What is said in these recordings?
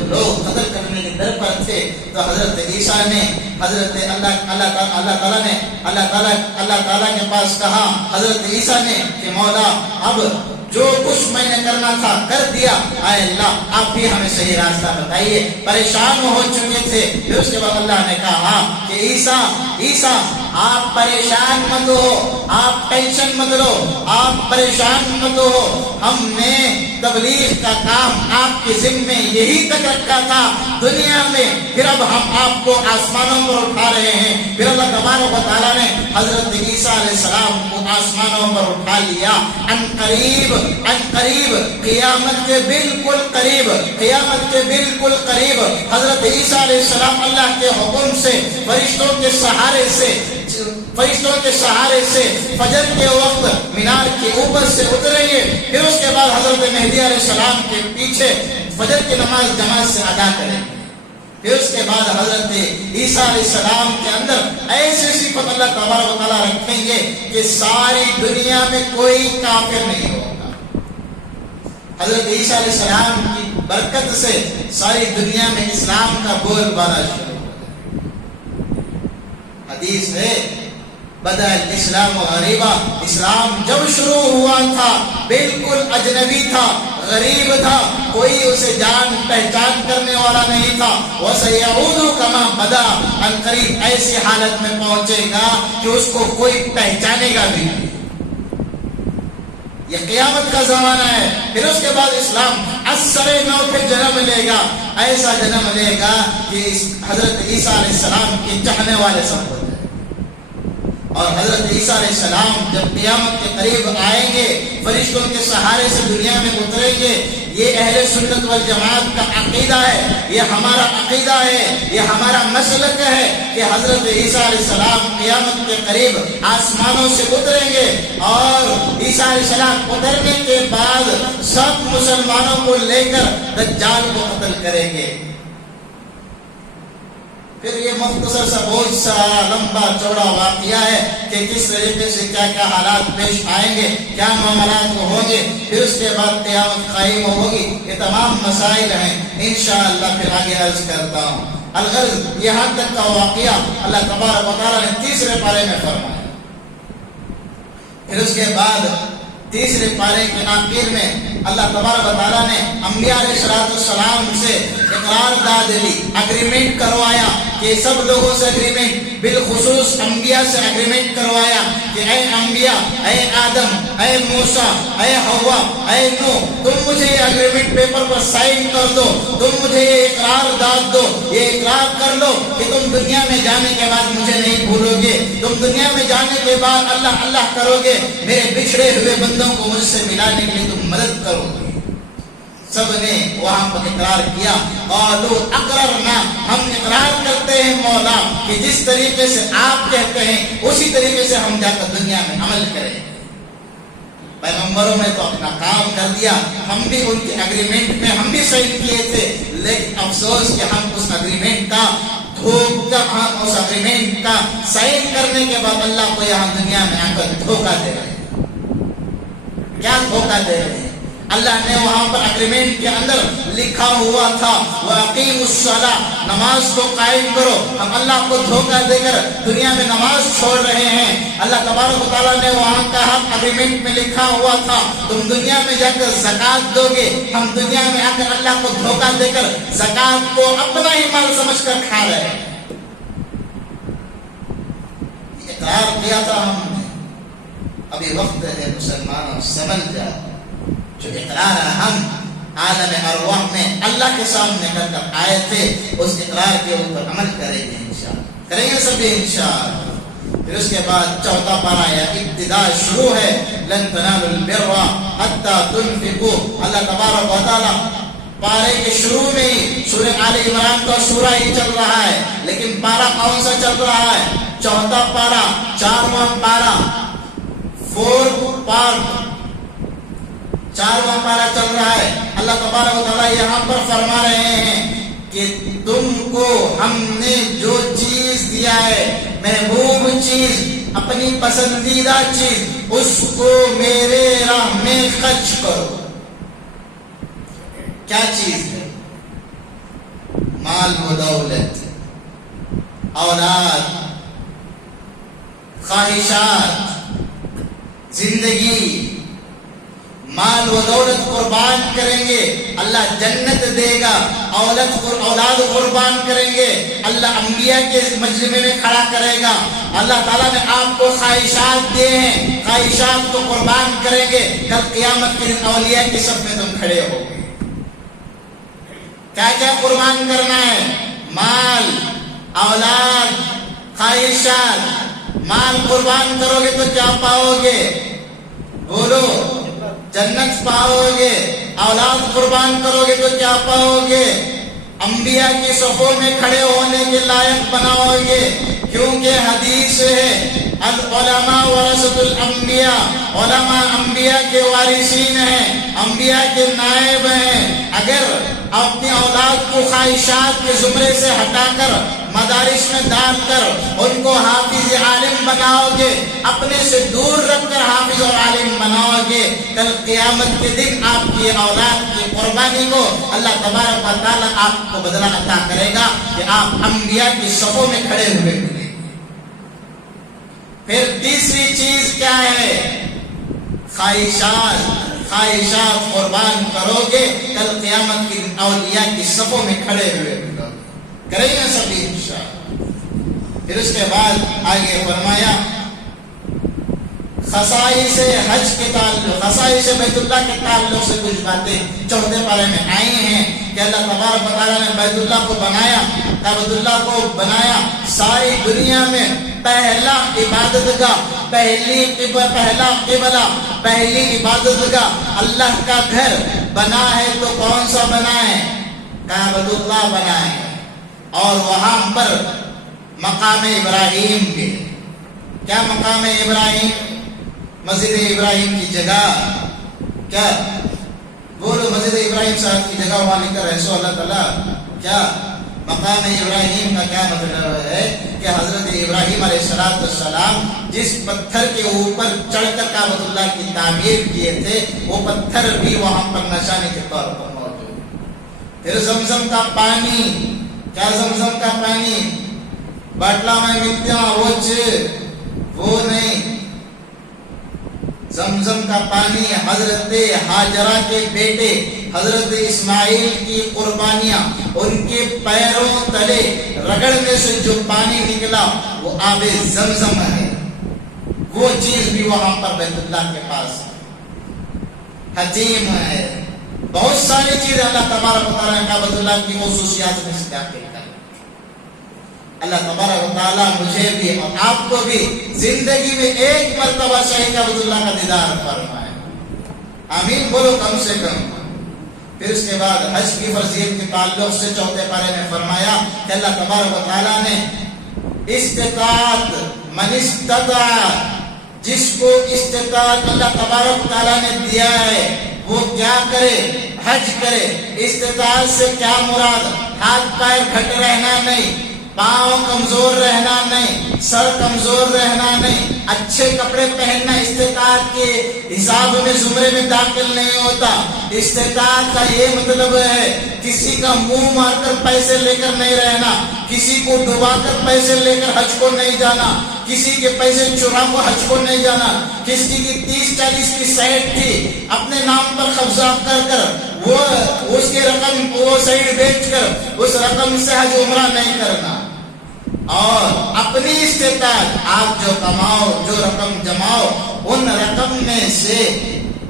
جب لوگ قتل کرنے کے در پر تھے تو حضرت عیسیٰ نے اللہ تعالیٰ کے پاس کہا، حضرت عیسیٰ نے کہ مولا اب جو کچھ میں نے کرنا تھا کر دیا، اے اللہ آپ بھی ہمیں صحیح راستہ بتائیے۔ پریشان ہو چکے تھے، پھر اس کے بعد اللہ نے کہا کہ عیسیٰ آپ پریشان مت ہو، آپ ٹینشن مت لو، آپ پریشان مت ہو، ہم نے تبلیغ کا کام آپ کے ذمے یہی تک رکھا تھا دنیا میں، پھر اب ہم آپ کو آسمانوں پر اٹھا رہے ہیں۔ پھر اللہ تبارک و تعالیٰ نے حضرت عیسیٰ علیہ السلام کو آسمانوں پر اٹھا لیا۔ ان قریب قیامت کے بالکل قریب حضرت عیسیٰ علیہ السلام اللہ کے حکم سے فرشتوں کے سہارے سے فجر کے وقت مینار کے اوپر سے اتریں گے، پھر اس کے بعد حضرت مہدی علیہ السلام کے پیچھے فجر کی نماز جماعت سے ادا کریں گے۔ پھر اس کے بعد حضرت عیسیٰ علیہ السلام کے اندر ایسی صفت اللہ تبارک و تعالیٰ رکھیں گے کہ ساری دنیا میں کوئی کافر نہیں ہوگا۔ حضرت عیسیٰ علیہ السلام کی برکت سے ساری دنیا میں اسلام کا بول بالا شروع ہو گیا۔ حدیث ہے بدأ الاسلام غریبا، اسلام جب شروع ہوا تھا بالکل اجنبی تھا، غریب تھا، کوئی اسے جان پہچان کرنے والا نہیں تھا۔ وَسَيَعُودُ كَمَا بَدَأَ، عنقریب ایسی حالت میں پہنچے گا کہ اس کو کوئی پہچانے گا بھی نہیں۔ یہ قیامت کا زمانہ ہے۔ پھر اس کے بعد اسلام اثر نو پہ جنم لے گا، ایسا جنم لے گا کہ حضرت عیسیٰ علیہ السلام کے چاہنے والے سب ہو جائے۔ اور حضرت عیسیٰ علیہ السلام جب قیامت کے قریب آئیں گے، فرشتوں کے سہارے سے دنیا میں اتریں گے۔ یہ اہل سنت والجماعت کا عقیدہ ہے، یہ ہمارا عقیدہ ہے، یہ ہمارا مسلک ہے کہ حضرت عیسیٰ علیہ السلام قیامت کے قریب آسمانوں سے اتریں گے، اور عیسیٰ علیہ السلام اترنے کے بعد سب مسلمانوں کو لے کر دجال کو قتل کریں گے۔ پھر یہ مختصر سا بہت سا لمبا چوڑا واقعہ ہے کہ کس طریقے سے کیا کیا حالات پیش آئیں گے، کیا معاملات ہوں گے، پھر اس کے بعد قیامت قائم ہوگی۔ یہ تمام مسائل ہیں، انشاءاللہ پھر آگے عرض کرتا ہوں۔ الغرض یہاں تک کا واقعہ اللہ تبارک و تعالیٰ نے تیسرے پارے میں فرمایا۔ پھر اس کے بعد تیسرے پارے کے آخر میں اللہ تبارک و تعالیٰ نے انبیاء علیہ السلام سے اقرار داد لی، اگریمنٹ کروایا کہ سب لوگوں سے اگریمنٹ، بالخصوص انبیاء سے اگریمنٹ کروایا کہ اے انبیاء، اے آدم، اے موسیٰ، اے حوا، اے نوح، تم مجھے یہ اگریمنٹ پیپر پر سائن کر دو، تم مجھے یہ اقرار داد دو، یہ اقرار کر لو کہ تم دنیا میں جانے کے بعد مجھے نہیں بھولو گے، تم دنیا میں جانے کے بعد اللہ اللہ کرو گے، میرے بچھڑے ہوئے بندوں کو مجھ سے ملانے کے لیے تم مدد کرو گے۔ سب نے وہاں پر اقرار کیا، قالوا اقررنا، ہم اقرار کرتے ہیں مولا کہ جس طریقے سے آپ کہتے ہیں اسی طریقے سے ہم جا کر دنیا میں عمل کریں۔ پیغمبروں نے تو اپنا کام کر دیا، ہم بھی ان کے اگریمنٹ میں ہم بھی سائن کیے تھے، لیکن افسوس کہ ہم اس اگریمنٹ کا سائن کرنے کے بعد اللہ کو یہاں دنیا میں آ کر دھوکہ دے رہے ہیں۔ کیا دھوکہ دے رہے ہیں؟ اللہ نے وہاں پر اگریمنٹ کے اندر لکھا ہوا تھا وَأَقِيمُوا الصَّلَاةَ، نماز کو قائم کرو، ہم اللہ کو دھوکہ دے کر دنیا میں نماز چھوڑ رہے ہیں۔ اللہ تبارک و تعالیٰ نے وہاں کہا اگریمنٹ میں لکھا ہوا تھا تم دنیا میں جا کر زکوٰۃ دو گے، ہم دنیا میں آ کر اللہ کو دھوکہ دے کر زکوٰۃ کو اپنا ہی مال سمجھ کر کھا رہے ہیں۔ اقرار کیا تھا ہم نے، ابھی وقت ہے مسلمانوں سمجھ جاؤ، جو اقرار ہم عالم ارواح میں اللہ کے سامنے کر کر آئے تھے اس اقرار کے اوپر عمل کریں گے انشاءاللہ، کریں گے سبھی انشاءاللہ۔ پھر اس کے بعد چوتھا پارہ یا ابتدا شروع ہے، لن تنالوا البر حتی تنفقوا۔ اللہ تبارک و تعالیٰ پارے کے شروع میں ہی سورہ آل عمران کا سورہ ہی چل رہا ہے، لیکن پارہ کون سا چل رہا ہے؟ چوتھا پارہ، 4واں پارہ، 4th پارٹ، 4واں پارہ چل رہا ہے۔ اللہ تبارک و تعالیٰ یہاں پر فرما رہے ہیں کہ تم کو ہم نے جو چیز دیا ہے، محبوب چیز، اپنی پسندیدہ چیز، اس کو میرے راہ میں خرچ کرو۔ کیا چیز ہے؟ مال و دولت، اولاد، خواہشات، زندگی، مال و دولت قربان کریں گے اللہ جنت دے گا، اولاد قربان کریں گے اللہ انبیاء کے مجمع میں کھڑا کرے گا۔ اللہ تعالیٰ نے آپ کو خواہشات دیے ہیں، خواہشات کو قربان کریں گے، کل قیامت کے دن اولیاء کی صف میں تم کھڑے ہو گے۔ کیا کیا قربان کرنا ہے؟ مال، اولاد، خواہشات۔ مال قربان کرو گے تو کیا پاؤ گے؟ بولو، جنت پاؤ گے۔ اولاد قربان کرو گے تو کیا پاؤ گے؟ انبیاء کی صفوں میں کھڑے ہونے کے لائق بناؤ گے، کیونکہ حدیث ہے العلماء ورثۃ الانبیاء، علماء انبیاء کے وارثین ہیں، انبیاء کے نائب ہیں۔ اگر اپنی اولاد کو خواہشات کے زمرے سے ہٹا کر مدارس میں ڈال کر ان کو حافظ عالم بناؤ گے، اپنے سے دور رکھ کر حافظ اور عالم بناؤ گے، کل قیامت کے دن آپ کی اولاد کی قربانی کو اللہ تبارک و تعالیٰ آپ کو بدلہ عطا کرے گا کہ آپ انبیاء کی صفوں میں کھڑے ہوئے ملیں گے۔ پھر تیسری چیز کیا ہے؟ خواہشات قربان کرو گے، کل قیامت کے دن اولیاء کی صفوں میں کھڑے ہوئے کریں گے سبھی انشاءاللہ۔ پھر اس کے بعد آگے فرمایا خصائص حج کے تعلق، خصائص بیت اللہ کے تعلق سے کچھ باتیں چوتھے پارے میں آئی ہیں کہ اللہ تبارک و تعالیٰ نے بیت اللہ کو بنایا، بیت اللہ کو بنایا ساری دنیا میں پہلا عبادت گاہ، پہلا قبلہ، پہلی عبادت گاہ، اللہ کا گھر بنا ہے تو کون سا بنا ہے؟ کعبۃ اللہ بنا ہے، اور وہاں پر مقام ابراہیم کے، کیا مقام ابراہیم؟ مسجد ابراہیم کی جگہ، کیا بولو مسجد ابراہیم صاحب کی جگہ وہاں لکھ کر ایسو اللہ تعالیٰ، کیا مقام ابراہیم کا کیا مطلب ہے کہ حضرت ابراہیم علیہ السلام جس پتھر کے اوپر چڑھ کر کعبۃ اللہ کی تعمیر کیے تھے وہ پتھر بھی وہاں پر نشانی کے طور پر موجود۔ پھر زمزم کا پانی، کیا زمزم کا پانی باٹلا میں ملتا وہ نہیں، زمزم کا پانی حضرت ہاجرہ کے بیٹے حضرت اسماعیل کی قربانیاں، ان کے پیروں تلے رگڑنے سے جو پانی نکلا وہ آب زمزم ہے، وہ چیز بھی وہاں پر بیت اللہ کے پاس ہے، حتیم ہے، بہت ساری چیزیں اللہ تبارک و تعالیٰ نے کعبۃ اللہ کی خصوصیات میں سے داخل کر۔ اللہ تبارک و تعالیٰ مجھے بھی اور آپ کو بھی زندگی میں ایک مرتبہ شاہی کعبۃ اللہ کا دیدار فرمائے، آمین بولو کم سے کم۔ پھر اس کے بعد حج کی فرضیت کے تعلق سے چوتھے پارے میں فرمایا کہ اللہ تبارک و تعالیٰ نے استطاعت، من استطاع، جس کو استطاعت اللہ تبارک و تعالیٰ نے دیا ہے وہ کیا کرے؟ حج کرے۔ استطاعت سے کیا مراد؟ ہاتھ پیر گھٹ رہنا نہیں، پاؤں کمزور رہنا نہیں، سر کمزور رہنا نہیں، اچھے کپڑے پہننا استطاعت کے حساب میں زمرے میں داخل نہیں ہوتا۔ استطاعت کا یہ مطلب ہے کسی کا منہ مار کر پیسے لے کر نہیں رہنا، کسی کو ڈبا کر پیسے لے کر حج کو نہیں جانا، کسی کے پیسے چرا کو حج کو نہیں جانا، کسی کی 30-40 کی سائٹ تھی اپنے نام پر قبضہ کر کر وہ اس کی رقم وہ سائٹ بیچ کر اس رقم سے حج عمرہ نہیں کرنا، اور اپنی استطاعت آپ جو کماؤ، جو رقم جماؤ، ان رقم میں سے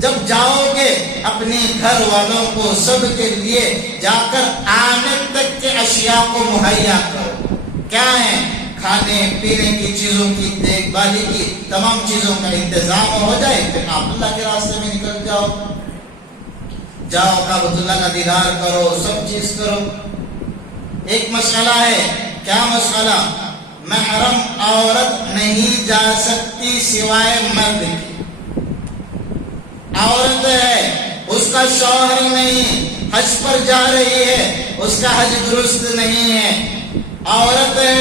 جب جاؤ گے اپنے گھر والوں کو سب کے لیے جا کر آنے تک کے اشیاء کو مہیا کرو۔ کیا ہے؟ کھانے پینے کی چیزوں کی، دیکھ بھالی کی تمام چیزوں کا انتظام ہو جائے، پھر آپ اللہ کے راستے میں نکل جاؤ کعبۃ اللہ کا دیدار کرو، سب چیز کرو۔ ایک مسئلہ ہے، کیا مسئلہ؟ محرم عورت نہیں جا سکتی سوائے مرد کی، عورت ہے اس کا شوہر نہیں، حج پر جا رہی ہے، اس کا حج درست نہیں ہے، عورت ہے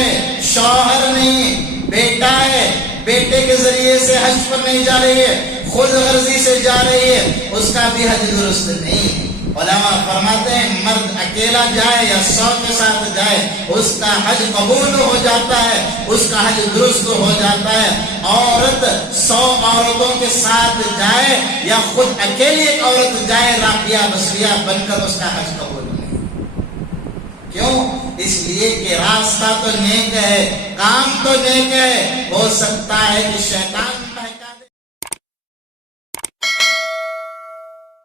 شوہر نہیں، بیٹا ہے بیٹے کے ذریعے سے حج پر نہیں جا رہی ہے، خود غرضی سے جا رہی ہے، اس کا بھی حج درست نہیں، علماء فرماتے ہیں مرد اکیلا جائے یا 100 کے ساتھ جائے اس کا حج قبول ہو جاتا ہے، اس کا حج درست ہو جاتا ہے۔ عورت 100 عورتوں کے ساتھ جائے یا خود اکیلی ایک عورت جائے راقیہ بصریہ بن کر، اس کا حج قبول نہیں۔ کیوں؟ اس لیے کہ راستہ تو نیک ہے، کام تو نیک ہے، ہو سکتا ہے کہ شیطان